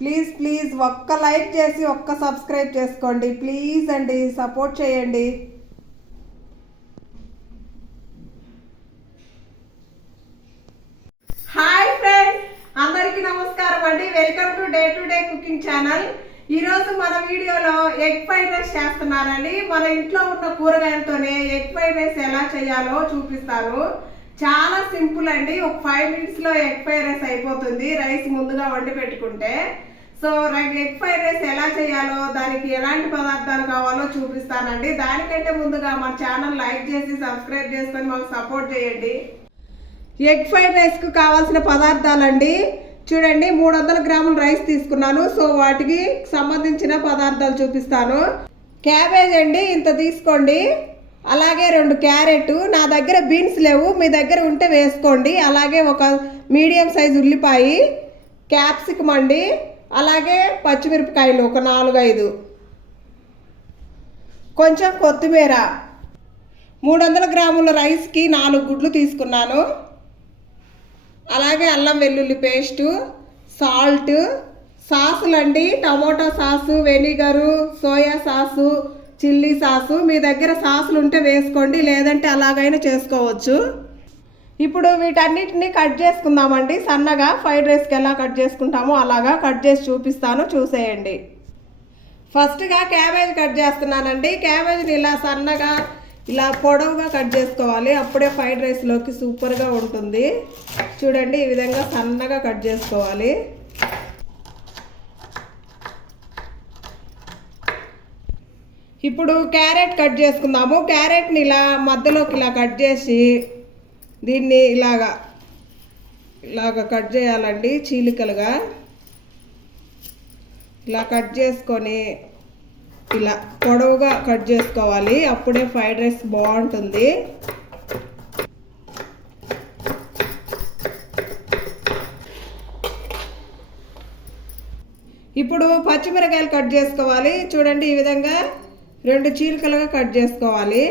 Please please ఒక్క like చేసి ఒక్క సబ్స్క్రైబ్ చేసుకోండి. ప్లీజ్ అండి సపోర్ట్ చేయండి. హాయ్ ఫ్రెండ్స్ అందరికీ నమస్కారం అండి. Welcome today today cooking channel. ఈరోజు మన వీడియోలో ఎగ్ ఫ్రైడ్ రైస్ చేస్తున్నానండి. మన ఇంట్లో ఉన్న కూరగాయలతోనే ఎగ్ ఫ్రైడ్ రైస్ ఎలా చేయాలో చూపిస్తాను. చాలా సింపుల్ అండి. ఒక ఫైవ్ మినిట్స్లో ఎగ్ ఫ్రైడ్ రైస్ అయిపోతుంది. రైస్ ముందుగా వండి పెట్టుకుంటే. సో ఎగ్ ఫ్రైడ్ రైస్ ఎలా చేయాలో దానికి ఎలాంటి పదార్థాలు కావాలో చూపిస్తానండి. దానికంటే ముందుగా మన ఛానల్ లైక్ చేసి సబ్స్క్రైబ్ చేసుకొని మాకు సపోర్ట్ చేయండి. ఎగ్ ఫ్రైడ్ రైస్కు కావాల్సిన పదార్థాలండి. చూడండి మూడు వందల గ్రాముల రైస్ తీసుకున్నాను. సో వాటికి సంబంధించిన పదార్థాలు చూపిస్తాను. క్యాబేజ్ అండి ఇంత తీసుకోండి. అలాగే రెండు క్యారెట్. నా దగ్గర బీన్స్ లేవు. మీ దగ్గర ఉంటే వేసుకోండి. అలాగే ఒక మీడియం సైజ్ ఉల్లిపాయ క్యాప్సికం అండి. అలాగే పచ్చిమిరపకాయలు ఒక నాలుగు ఐదు కొంచెం కొత్తిమీర. మూడు వందల గ్రాముల రైస్కి నాలుగు గుడ్లు తీసుకున్నాను. అలాగే అల్లం వెల్లుల్లి పేస్టు సాల్ట్ సాసులు అండి tomato sauce vinegar soya sauce chilli sauce. మీ దగ్గర సాసులు ఉంటే వేసుకోండి లేదంటే అలాగైనా చేసుకోవచ్చు. ఇప్పుడు వీటన్నిటిని కట్ చేసుకుందామండి. సన్నగా ఫ్రైడ్ రైస్కి ఎలా కట్ చేసుకుంటామో అలాగా కట్ చేసి చూపిస్తాను. చూసేయండి. ఫస్ట్గా క్యాబేజ్ కట్ చేస్తున్నానండి. క్యాబేజ్ని ఇలా సన్నగా ఇలా పొడవుగా కట్ చేసుకోవాలి. అప్పుడే ఫ్రైడ్ రైస్లోకి సూపర్గా ఉంటుంది. చూడండి ఈ విధంగా సన్నగా కట్ చేసుకోవాలి. ఇప్పుడు క్యారెట్ కట్ చేసుకుందాము. క్యారెట్ని ఇలా మధ్యలోకి ఇలా కట్ చేసి దీన్ని ఇలాగా ఇలాగ కట్ చేయాలండి చీలికలుగా. ఇలా కట్ చేసుకొని ఇలా పొడవుగా కట్ చేసుకోవాలి. అప్పుడే ఫ్రైడ్ రైస్ బాగుంటుంది. ఇప్పుడు పచ్చిమిరకాయలు కట్ చేసుకోవాలి. చూడండి ఈ విధంగా రెండు చీలికలుగా కట్ చేసుకోవాలి.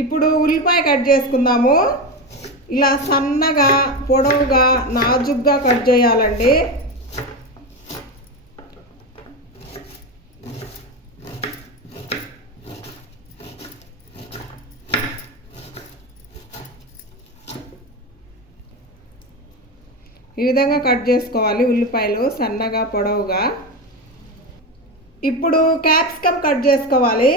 ఇప్పుడు ఉల్లిపాయ కట్ చేసుకుందాము. ఇలా సన్నగా పొడవుగా నాజుగ్గా కట్ చేయాలండి. ఈ విధంగా కట్ చేసుకోవాలి ఉల్లిపాయలు సన్నగా పొడవుగా. ఇప్పుడు క్యాప్సికమ్ కట్ చేసుకోవాలి.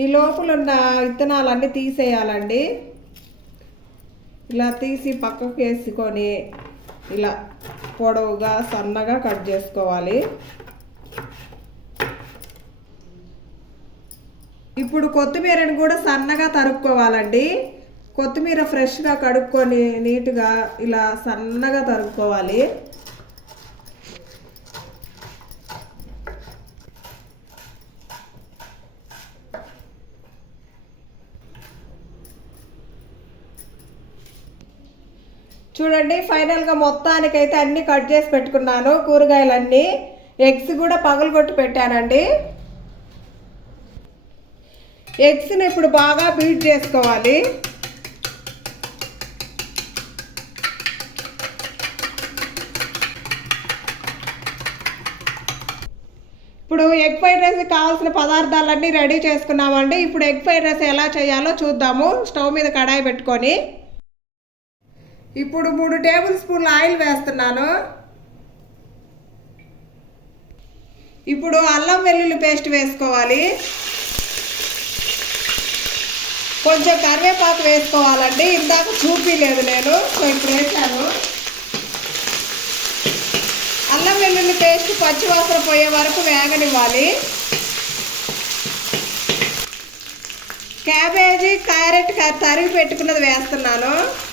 ఈ లోపల ఉన్న విత్తనాలన్నీ తీసేయాలండి. ఇలా తీసి పక్కకు వేసుకొని ఇలా పొడవుగా సన్నగా కట్ చేసుకోవాలి. ఇప్పుడు కొత్తిమీరని కూడా సన్నగా తరుక్కోవాలండి. కొత్తిమీర ఫ్రెష్గా కడుక్కొని నీట్గా ఇలా సన్నగా తరుక్కోవాలి. చూడండి ఫైనల్గా మొత్తానికైతే అన్నీ కట్ చేసి పెట్టుకున్నాను కూరగాయలన్నీ. ఎగ్స్ కూడా పగలగొట్టి పెట్టానండి. ఎగ్స్ని ఇప్పుడు బాగా బీట్ చేసుకోవాలి. ఇప్పుడు ఎగ్ ఫ్రైడ్ రైస్ కావాల్సిన పదార్థాలన్నీ రెడీ చేసుకున్నామండి. ఇప్పుడు ఎగ్ ఫ్రైడ్ రైస్ ఎలా చేయాలో చూద్దాము. స్టవ్ మీద కడాయి పెట్టుకొని. ఇప్పుడు మూడు టేబుల్ స్పూన్ల ఆయిల్ వేస్తున్నాను. ఇప్పుడు అల్లం వెల్లుల్లి పేస్ట్ వేసుకోవాలి. కొంచెం కరివేపాకు వేసుకోవాలండి. ఇందాక చూపించలేదు నేను. సో ఇప్పుడు వేసాను. అల్లం వెల్లుల్లి పేస్ట్ పచ్చివాసన పోయే వరకు వేగనివ్వాలి. క్యాబేజీ క్యారెట్ తరిగి పెట్టుకున్నది వేస్తున్నాను.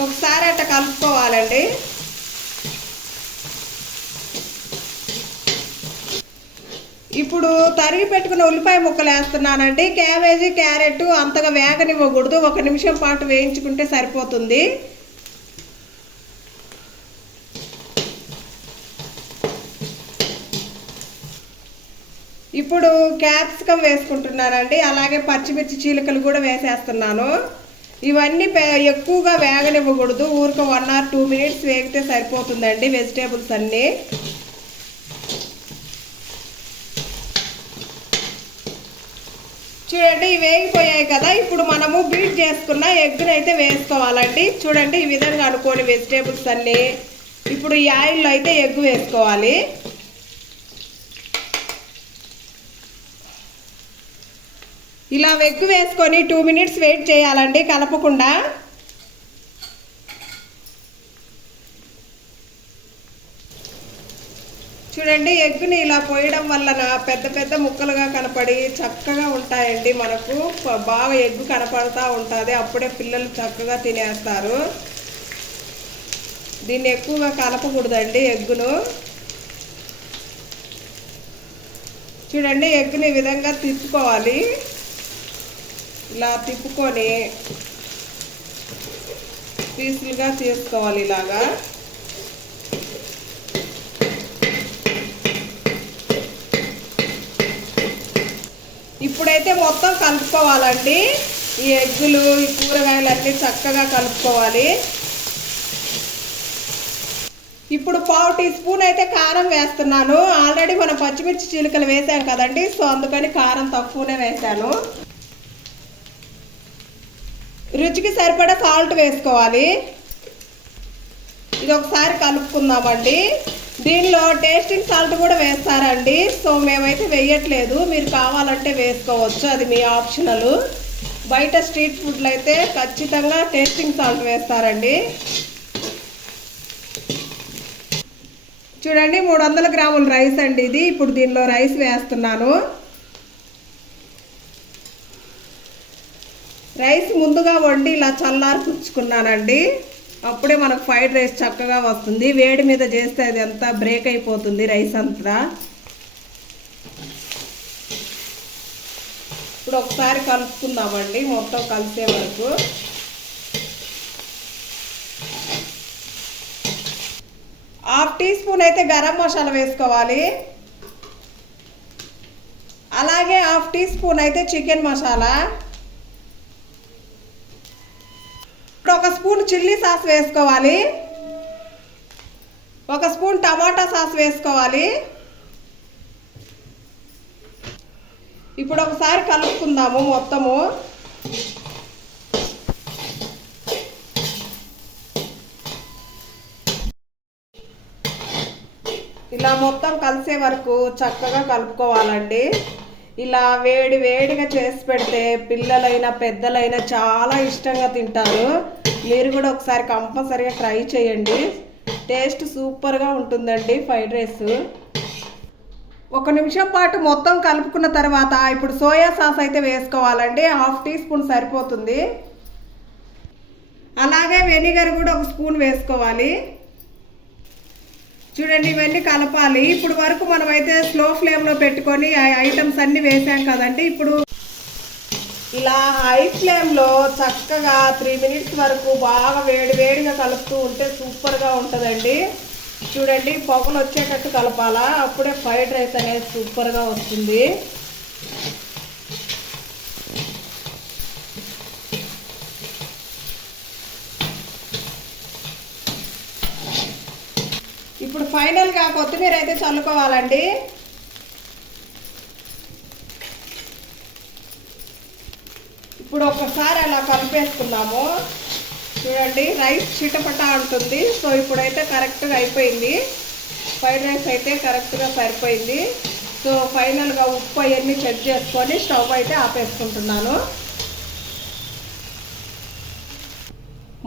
ఒకసారి అట్లా కలుపుకోవాలండి. ఇప్పుడు తరిగి పెట్టుకున్న ఉల్లిపాయ ముక్కలు వేస్తున్నానండి. క్యాబేజీ క్యారెట్ అంతగా వేగనివ్వకూడదు. ఒక నిమిషం పాటు వేయించుకుంటే సరిపోతుంది. ఇప్పుడు క్యాప్సికమ్ వేసుకుంటున్నానండి. అలాగే పచ్చిమిర్చి చీలికలు కూడా వేసేస్తున్నాను. ఇవన్నీ ఎక్కువగా వేగనివ్వకూడదు. ఊరిక వన్ ఆర్ టూ మినిట్స్ వేగితే సరిపోతుందండి వెజిటేబుల్స్ అన్నీ. చూడండి ఇవి వేగిపోయాయి కదా. ఇప్పుడు మనము బీట్ చేసుకున్న ఎగ్గును అయితే వేసుకోవాలండి. చూడండి ఈ విధంగా అనుకోని వెజిటేబుల్స్ అన్నీ. ఇప్పుడు ఈ ఆయిల్లో అయితే ఎగ్ వేసుకోవాలి. ఇలా ఎగ్ వేసుకొని టూ మినిట్స్ వెయిట్ చేయాలండి కలపకుండా. చూడండి ఎగ్గుని ఇలా పోయడం వలన పెద్ద పెద్ద ముక్కలుగా కనపడి చక్కగా ఉంటాయండి మనకు. బాగా ఎగ్గు కనపడతా ఉంటుంది. అప్పుడే పిల్లలు చక్కగా తినేస్తారు. దీన్ని ఎక్కువగా కలపకూడదండి ఎగ్గును. చూడండి ఎగ్గుని ఈ విధంగా తిప్పుకోవాలి. ఇట్లా తిప్పుకొని పీసులుగా చేసుకోవాలి ఇలాగా. ఇప్పుడైతే మొత్తం కలుపుకోవాలండి. ఈ ఎగ్గులు ఈ కూరగాయలన్నీ చక్కగా కలుపుకోవాలి. ఇప్పుడు పావు టీ స్పూన్ అయితే కారం వేస్తున్నాను. ఆల్రెడీ మనం పచ్చిమిర్చి చీలికలు వేసాం కదండి సో అందుకని కారం తక్కువనే వేసాను. రుచికి సరిపడా సాల్ట్ వేసుకోవాలి. ఇది ఒకసారి కలుపుకుందామండి. దీనిలో టేస్టింగ్ సాల్ట్ కూడా వేస్తారండి. సో మేమైతే వేయట్లేదు. మీరు కావాలంటే వేసుకోవచ్చు. అది మీ ఆప్షనల్. బయట స్ట్రీట్ ఫుడ్లు అయితే ఖచ్చితంగా టేస్టింగ్ సాల్ట్ వేస్తారండి. చూడండి మూడు వందల గ్రాముల రైస్ అండి ఇది. ఇప్పుడు దీనిలో రైస్ వేస్తున్నాను. రైస్ ముందుగా వండి ఇలా చల్లారి పుచ్చుకున్నానండి. అప్పుడే మనకు ఫ్రైడ్ రైస్ చక్కగా వస్తుంది. వేడి మీద చేస్తే అది అంతా బ్రేక్ అయిపోతుంది రైస్ అంతా. ఇప్పుడు ఒకసారి కలుపుకుందామండి. మొత్తం కలిసే వరకు. హాఫ్ టీ స్పూన్ అయితే గరం మసాలా వేసుకోవాలి. అలాగే హాఫ్ టీ స్పూన్ అయితే చికెన్ మసాలా. ఇప్పుడు ఒక స్పూన్ చిల్లీ సాస్ వేసుకోవాలి. ఒక స్పూన్ టమాటా సాస్ వేసుకోవాలి. ఇప్పుడు ఒకసారి కలుపుకుందాము మొత్తము. ఇలా మొత్తం కలిసే వరకు చక్కగా కలుపుకోవాలండి. ఇలా వేడి వేడిగా చేసి పెడితే పిల్లలైనా పెద్దలైనా చాలా ఇష్టంగా తింటారు. మీరు కూడా ఒకసారి కంపల్సరీగా ట్రై చేయండి. టేస్ట్ సూపర్గా ఉంటుందండి ఫ్రైడ్ రైస్. ఒక నిమిషం పాటు మొత్తం కలుపుకున్న తర్వాత ఇప్పుడు సోయా సాస్ అయితే వేసుకోవాలండి. హాఫ్ టీ స్పూన్ సరిపోతుంది. అలాగే వెనిగర్ కూడా ఒక స్పూన్ వేసుకోవాలి. చూడండి ఇవన్నీ కలపాలి. ఇప్పుడు వరకు మనం అయితే స్లో ఫ్లేమ్లో పెట్టుకొని ఐటమ్స్ అన్ని వేసాం కదండి. ఇప్పుడు ఇలా హై ఫ్లేమ్లో చక్కగా త్రీ మినిట్స్ వరకు బాగా వేడి వేడిగా కలుపుతూ ఉంటే సూపర్గా ఉంటుందండి. చూడండి పొగలు వచ్చేటట్టు కలపాలా? అప్పుడే ఫ్రైడ్ రైస్ అనేది సూపర్గా వస్తుంది ఇప్పుడు ఫైనల్గా కొత్తిమీర అయితే చల్లుకోవాలండి. ఇప్పుడు ఒకసారి అలా కలిపేసుకున్నాము చూడండి రైస్ చిటపట ఉంటుంది. సో ఇప్పుడైతే కరెక్ట్గా అయిపోయింది. ఫ్రైడ్ రైస్ అయితే కరెక్ట్గా సరిపోయింది. సో ఫైనల్గా ఉప్పు అవన్నీ చెక్ చేసుకొని స్టవ్ అయితే ఆపేసుకుంటున్నాను.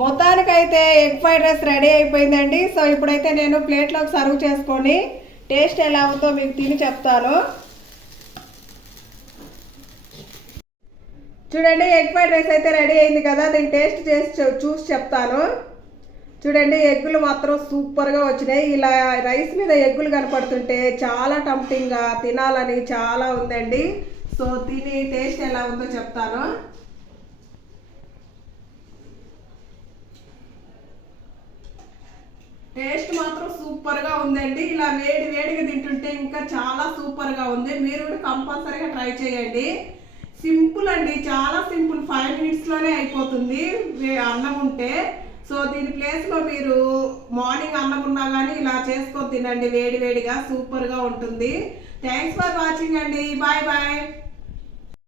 మొత్తానికైతే ఎగ్ ఫ్రైడ్ రైస్ రెడీ అయిపోయిందండి. సో ఇప్పుడైతే నేను ప్లేట్లోకి సర్వ్ చేసుకొని టేస్ట్ ఎలా ఉందో మీకు తిని చెప్తాను. చూడండి ఎగ్ ఫ్రైడ్ రైస్ అయితే రెడీ అయింది కదా దీన్ని టేస్ట్ చేసి చూసి చెప్తాను. చూడండి ఎగ్గులు మాత్రం సూపర్గా వచ్చినాయి. ఇలా రైస్ మీద ఎగ్గులు కనపడుతుంటే చాలా టంప్టింగ్గా తినాలని చాలా ఉందండి. సో తిని టేస్ట్ ఎలా ఉందో చెప్తాను. టేస్ట్ మాత్రం సూపర్గా ఉందండి. ఇలా వేడి వేడిగా తింటుంటే ఇంకా చాలా సూపర్గా ఉంది. మీరు కూడా కంపల్సరీగా ట్రై చేయండి. సింపుల్ అండి చాలా సింపుల్. ఫైవ్ మినిట్స్లోనే అయిపోతుంది అన్నం ఉంటే. సో దీని ప్లేస్లో మీరు మార్నింగ్ అన్నం ఉన్నా కానీ ఇలా చేసుకొని తినండి. వేడి వేడిగా సూపర్గా ఉంటుంది. థ్యాంక్స్ ఫర్ వాచింగ్ అండి. Bye bye